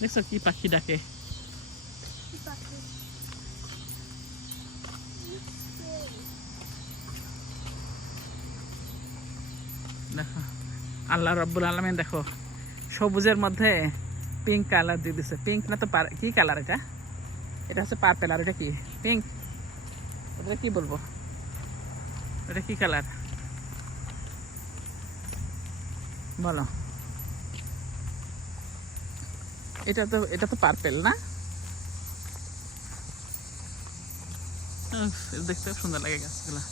দেখছো কি পাখি ডাকে? দেখো আল্লাহ রব্বুল আলামিন দেখো সবুজের মধ্যে পিঙ্ক কালার দিয়ে দিচ্ছে। পিঙ্ক না তো কি কালার এটা? এটা হচ্ছে পার্পেল। আর এটা কি? পিঙ্ক। এটা কি বলবো? এটা কি কালার বলো? এটা তো পার্পেল না? দেখতে সুন্দর লাগে গাছগুলা,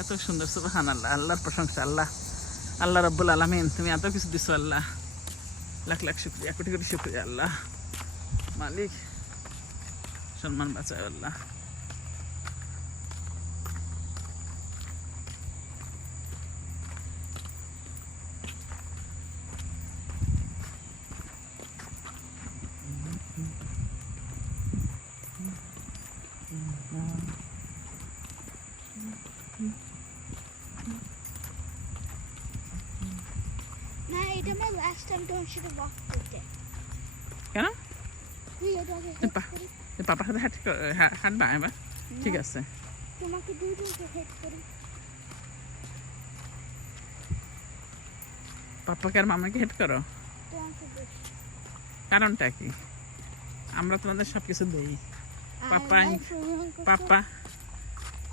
এত সুন্দর। সুবহানাল্লাহ, আল্লাহর প্রশংসা। আল্লাহ রাব্বুল আলামিন, তুমি এত কিছু দিছো আল্লাহ, লাখ লাখ শুকরিয়া, কোটি কোটি শুকরিয়া আল্লাহ। মালিক সম্মান বাঁচায় আল্লাহ। না, এটা আমার লাস্ট টাইম তোমার সাথে ওয়াক করতে। কেন? তুই এটা আগে পাপার সাথে হাঁটবা এবার? ঠিক আছে। তোমাকে দুইজনকে হেল্প করি। পাপাকে আর মামাকে হেল্প করো? তোমাকে বেশি। কারণটা কি? আমরা তোমাদের সব কিছু দিই।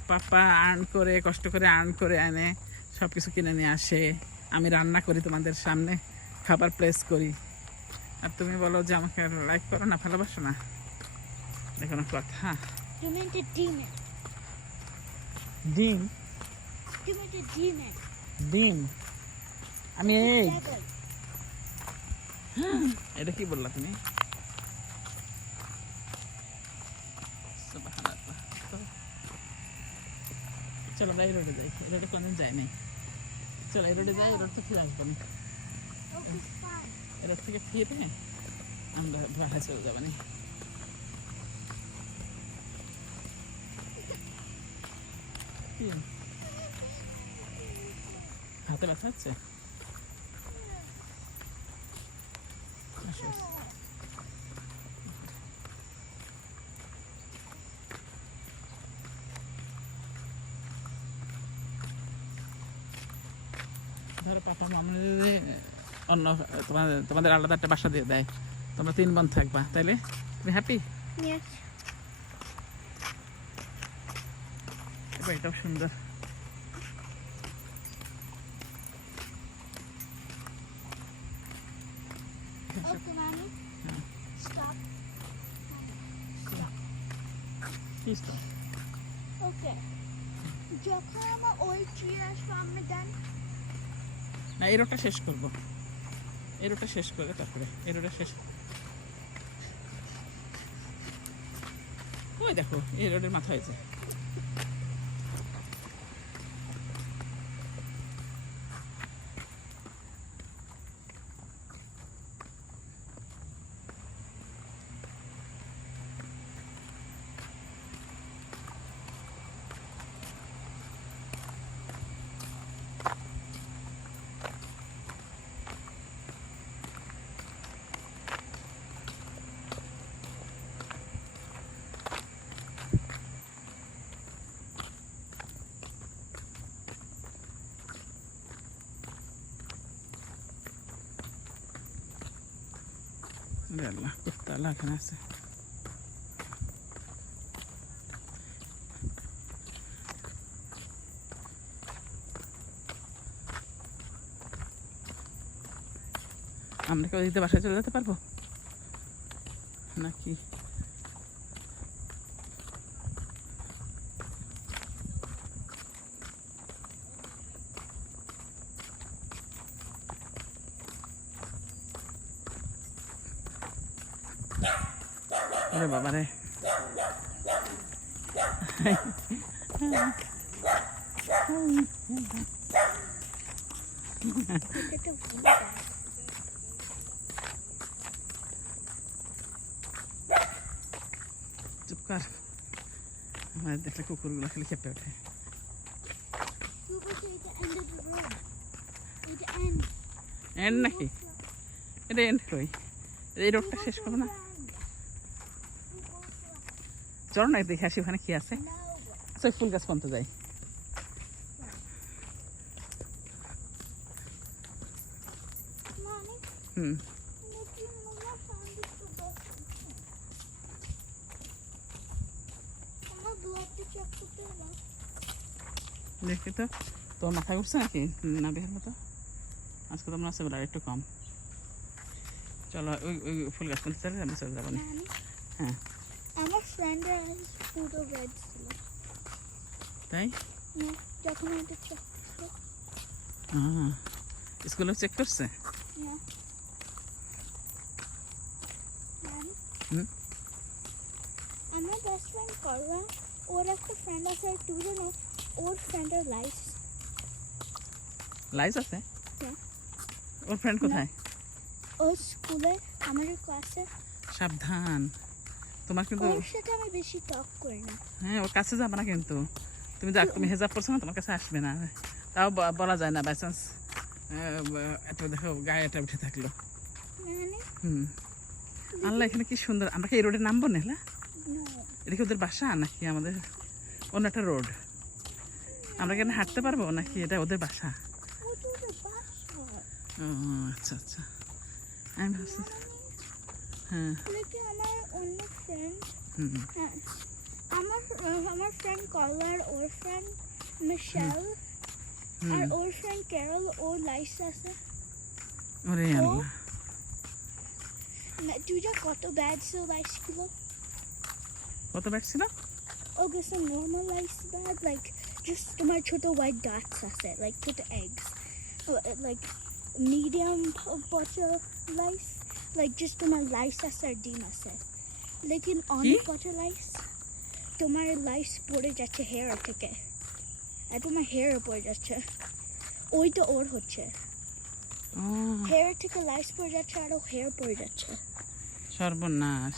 পাপা আর্ন করে, কষ্ট করে আর্ন করে এনে সব কিছু কিনে নিয়ে আসে। আমি রান্না করি তোমাদের সামনে, খাবার প্লেস করি, আর তুমি বলো যে আমাকে লাইক করো না, ভালোবাসো না। দেখো না কথা। তুমি একটা ডিম। ডিম? তুমি একটা ডিম। ডিম? আমি এই এটা কি বললা তুমি? সুবহানাল্লাহ। চলো আমরা এই রোডে যাই। এই রোডে কোনদিন যাই নাই। চলো এই রোডে যাই। এই রোড তো ফিরে আসবো না। এই রোড থেকে ফিরে আমরা বাসায় চলে যাবো না। হাতে ব্যথা হচ্ছে? ধরো পাপা মামা যদি অন্য তোমাদের আলাদা একটা বাসা দিয়ে দেয়, তোমরা 3 বোন থাকবা, তাইলে তুমি হ্যাপি? এটাও সুন্দর। যখন আমার ওই ট্রি আসবে আমি দেন না, এই রোডটা শেষ করবো। এই রোডটা শেষ করে তারপরে এই রোডটা শেষ। ওই দেখো এই রোডের মাথা হয়েছে। আল্লাহ কুত্তা আল্লাহ এখানে আছে। আমরা কেউ দিতে বাসায় চলে যেতে পারবো নাকি? আরে বাবা রে, চুপ কর। আমার দেখলে কুকুরগুলো খালি খেপে ওঠে। এন্ড নাকি? এটা এন্ড কই? এই রোডটা শেষ করবো না? চলো না দেখে আসি ওখানে কি আছে। আচ্ছা ওই ফুল গাছ পর্যন্ত যাই। হুম দেখি তো তোর মাথায় উঠছে নাকি না বের মতো? আজকে তো মনে হচ্ছে আর একটু কম। চলো ওই ওই ফুল গাছ পর্যন্ত চলে আমরা চলে যাবো না। হ্যাঁ আমার ফ্রেন্ডের পুরো রেড ছিল তাই? যখন এটা চেক স্কুলে চেক করছে? হুম আমার বেস্ট ফ্রেন্ড করবা, ওর একটা ফ্রেন্ড আছে আর তুই জানো ওর ফ্রেন্ডের লাইফ লাইস আছে? হ্যাঁ। ওর ফ্রেন্ড কোথায়? ওর স্কুলে আমাদের ক্লাসে। সাবধান তোমার কিন্তু। ওর সাথে আমি বেশি টক করি না। হ্যাঁ ওর কাছে যাবে না কিন্তু। তুমি যাক তুমি হেজাব করছো না তোমার কাছে আসবে না। তাও বলা যায় না বাই চান্স একটা দেখো গায়ে একটা উঠে থাকলো। মানে হুম আল্লাহ এখানে কি সুন্দর। আমরা কি এই রোডে নামবো না? no, এটা কি ওদের বাসা নাকি আমাদের অন্য একটা রোড? আমরা কেন হাঁটতে পারবো নাকি এটা ওদের বাসা? ওটা তো বাসা। ও আচ্ছা আচ্ছা আমি ভাবছি। হ্যাঁ লেকিন আমার অন্য ফ্রেন্ড, হুম হ্যাঁ আমার ফ্রেন্ড কলার, ওর ফ্রেন্ড মিশেল আর ওর ফ্রেন্ড ক্যারল, ওর লাইস আছে। ওরে আল্লাহ তুই যা কত ব্যাড ছিল লাইসগুলো। কত ব্যাট ছিল? ও গেছে normal lice bad, like just তোমার ছোট হোয়াইট ডটস আছে, লাইক ছোট এগস, লাইক মিডিয়াম পচা লাইস, লাইক জাস্ট তোমার লাইস আছে আর ডিম আছে। লেকিন অনেক পচা লাইস, তোমার লাইস পড়ে যাচ্ছে হেয়ার থেকে আর তোমার হেয়ার পড়ে যাচ্ছে। ওইটা ওর হচ্ছে ও হেয়ার থেকে লাইস পড়ে যাচ্ছে আর হেয়ার পড়ে যাচ্ছে। সর্বনাশ।